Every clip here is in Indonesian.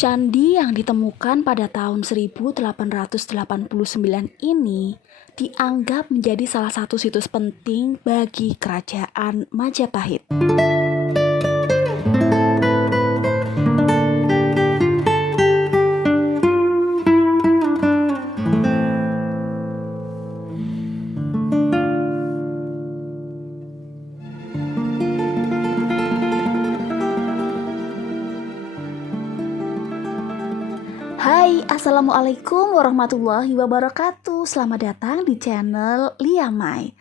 Candi yang ditemukan pada tahun 1889 ini dianggap menjadi salah satu situs penting bagi Kerajaan Majapahit. Hai, Assalamualaikum warahmatullahi wabarakatuh. Selamat datang di channel Liamai.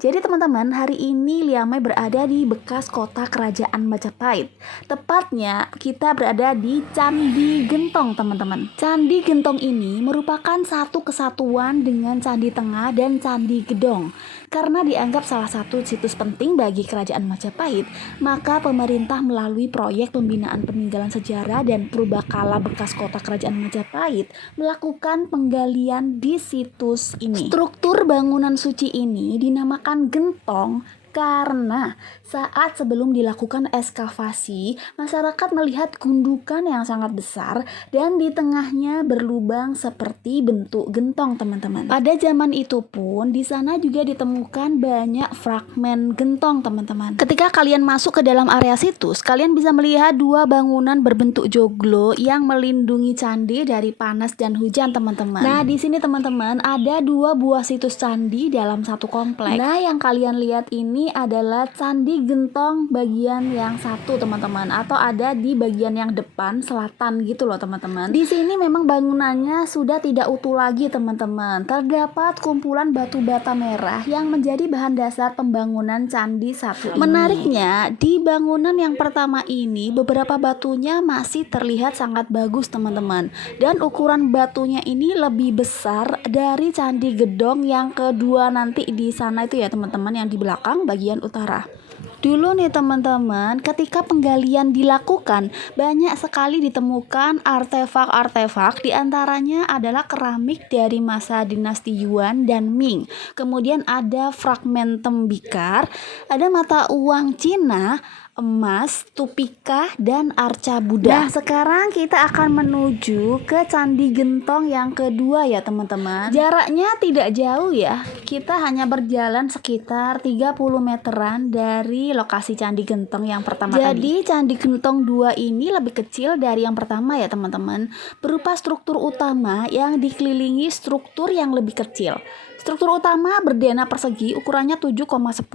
Jadi teman-teman, hari ini Liamai berada di bekas kota Kerajaan Majapahit. Tepatnya kita berada di Candi Gentong, teman-teman. Candi Gentong ini merupakan satu kesatuan dengan Candi Tengah dan Candi Gedong. Karena dianggap salah satu situs penting bagi Kerajaan Majapahit, maka pemerintah melalui proyek pembinaan peninggalan sejarah dan purbakala bekas kota Kerajaan Majapahit melakukan penggalian di situs ini. Struktur bangunan suci ini dinamakan gentong karena saat sebelum dilakukan ekskavasi, masyarakat melihat gundukan yang sangat besar dan di tengahnya berlubang seperti bentuk gentong, teman-teman. Pada zaman itu pun di sana juga ditemukan banyak fragmen gentong, teman-teman. Ketika kalian masuk ke dalam area situs, kalian bisa melihat dua bangunan berbentuk joglo yang melindungi candi dari panas dan hujan, teman-teman. Nah, di sini teman-teman ada dua buah situs candi dalam satu kompleks. Nah, yang kalian lihat ini adalah Candi Gentong bagian yang satu, teman-teman, atau ada di bagian yang depan selatan gitu loh, teman-teman. Di sini memang bangunannya sudah tidak utuh lagi, teman-teman. Terdapat kumpulan batu bata merah yang menjadi bahan dasar pembangunan candi satu ini. Menariknya, di bangunan yang pertama ini beberapa batunya masih terlihat sangat bagus, teman-teman. Dan ukuran batunya ini lebih besar dari Candi Gedong yang kedua nanti di sana itu ya, teman-teman, yang di belakang bagian utara. Dulu nih teman-teman, ketika penggalian dilakukan, banyak sekali ditemukan artefak-artefak, diantaranya adalah keramik dari masa dinasti Yuan dan Ming. Kemudian ada fragmen tembikar, ada mata uang Cina, emas, tupika, dan arca Buddha. Nah, sekarang kita akan menuju ke Candi Gentong yang kedua ya, teman-teman. Jaraknya tidak jauh ya. Kita hanya berjalan sekitar 30 meteran dari lokasi Candi Gentong yang pertama tadi. Jadi, Candi Gentong 2 ini lebih kecil dari yang pertama ya, teman-teman. Berupa struktur utama yang dikelilingi struktur yang lebih kecil. Struktur utama berdena persegi ukurannya 7,10.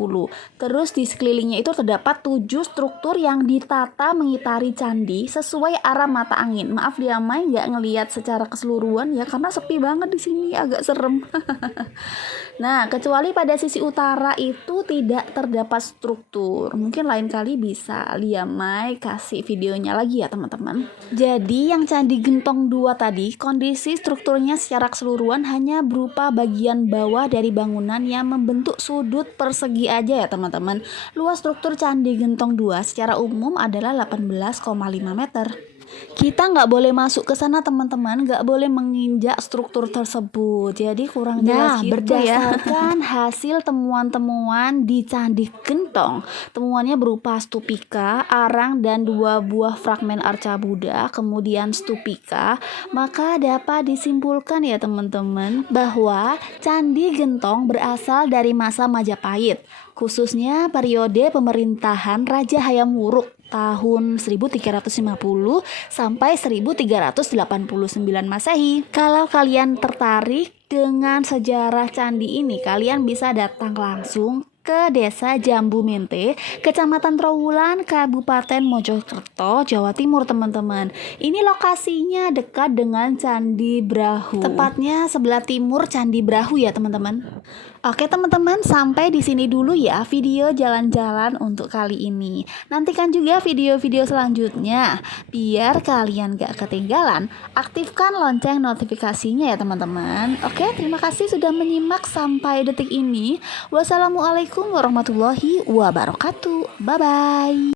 Terus di sekelilingnya itu terdapat 7 struktur yang ditata mengitari candi sesuai arah mata angin. Maaf Liamai nggak ngelihat secara keseluruhan ya karena sepi banget di sini, agak serem. Nah, kecuali pada sisi utara itu tidak terdapat struktur. Mungkin lain kali bisa Liamai kasih videonya lagi ya, teman-teman. Jadi yang Candi Gentong 2 tadi, kondisi strukturnya secara keseluruhan hanya berupa bagian bawah dari bangunan yang membentuk sudut persegi aja ya, teman-teman. Luas struktur Candi Gentong 2 secara umum adalah 18,5 meter. Kita nggak boleh masuk ke sana, teman-teman, nggak boleh menginjak struktur tersebut, jadi kurang jelas gitu ya. Berdasarkan hasil temuan-temuan di Candi Gentong, temuannya berupa stupika, arang, dan 2 buah fragmen arca Buddha, kemudian stupika, maka dapat disimpulkan ya teman-teman bahwa Candi Gentong berasal dari masa Majapahit, khususnya periode pemerintahan Raja Hayam Wuruk tahun 1350 sampai 1389 Masehi. Kalau kalian tertarik dengan sejarah candi ini, kalian bisa datang langsung ke Desa Jambu Mente, Kecamatan Trowulan, Kabupaten Mojokerto, Jawa Timur, teman-teman. Ini lokasinya dekat dengan Candi Brahu. Tepatnya sebelah timur Candi Brahu ya, teman-teman. Oke, teman-teman, sampai di sini dulu ya video jalan-jalan untuk kali ini. Nantikan juga video-video selanjutnya. Biar kalian gak ketinggalan, aktifkan lonceng notifikasinya ya, teman-teman. Oke, terima kasih sudah menyimak sampai detik ini. Wassalamualaikum warahmatullahi wabarakatuh. Bye-bye.